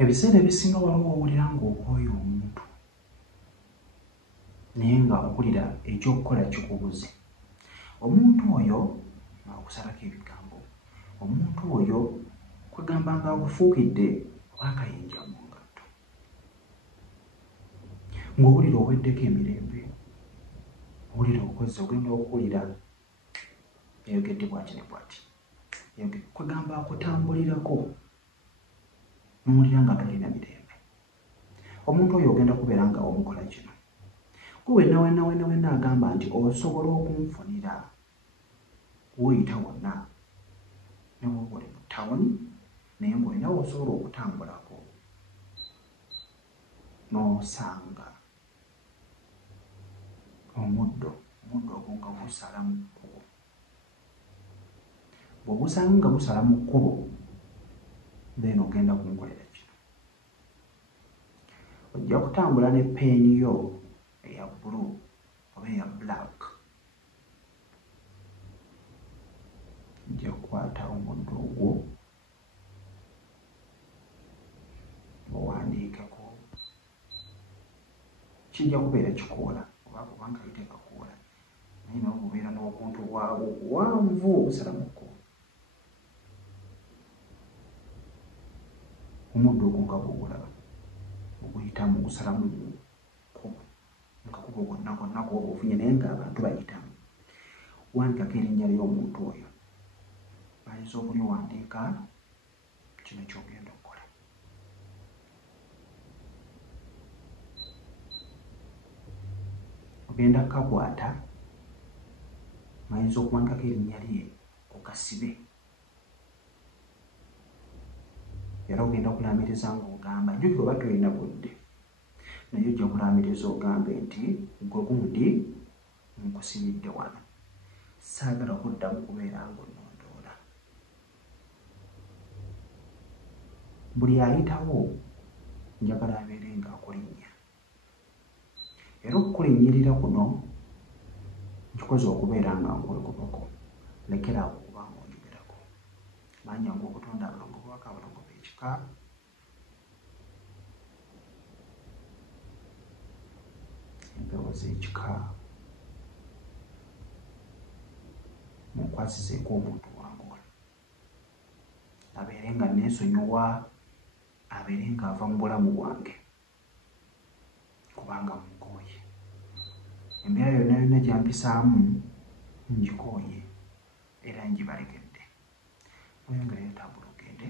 Ebiseera ebisinga waliwo owulira ng'okooye omuntu naye nga owulira ekyokukola kikubuze. Omuntu oyo akusalako ebigambo, omuntu oyo kwegamba nga agufuukidde akayinja mu ngatto, ng'owulira oweddeko emirembe, owulira okoze, ogenda okuwulira eyogedde bw'ati ne bw'ati, kwegamba akutambulirako n'owulira nga tolina mirembe. Omuntu oyo ogenda kubeera nga omukola kino, gwe wenna agamba nti osobola okunfunira woyita wonna ne bwoba oli mu ttawuni naye ng'olina w'osobola okutambulako n'osanga omuddo ogwo nga gusala mu kkubo. Bw'ogusanga nga gusala mu kkubo then ogenda kunkolera kino. Ojja kutambula ne peeni yo eya bbulu oba eya black. Ojja kukwata omuddo ogwo owandiikeko, kijja kubeera kikoola oba kubanga biteeka koola naye nawo bubeera n'obuntu bwabwo obuwanvu obusala mu kkubo. Omuddo ogwo nga bw'ogulaba oguyitamu gusalamu kkubo, nga kubo gwonna gw'oba ofunye naye ng'abantu bayitamu. Wandikako erinnya ly'omuntu oyo, bayinza okuliwandiika kino ky'ogenda okukola. Ogenda kukakwata, bayinza okuwandikako erinnya lye okasibe, era ogenda kulaamiriza ng'ogamba, jjukira oba tolina budde naye ojja kulaamiriza ogambe nti gwe gundi nkusibidde wano, saagala kuddamu kubeera ng'onnondoola. Buli ayitawo njagala abeere ng'akulinnya, era okukulinnyirira kuno nkikoze okubeera nga nkwegobako, lekera awo okuba ng'onjogerako. Manya ng'okutonda abalongo bwaka abalongo b'ekika, empewo z'ekika, munkwasizeeko omuntu wange ono, abeere nga neesonyiwa, abeere ng'ava mu bulamu bwange kubanga mukooye. Embeera yonna gyampisaamu ngikooye era ngibalekedde. Oyongerayo tambula ogende,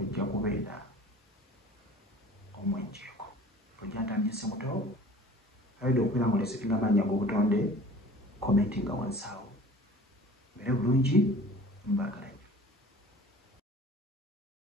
ojja kubeera omwejjeeko. Ojja ntandise muto, ayidde okubeera ng'olesipinga amannya g'obutonde, commentinga wansi awo. Mbeere bulungi, mbagala.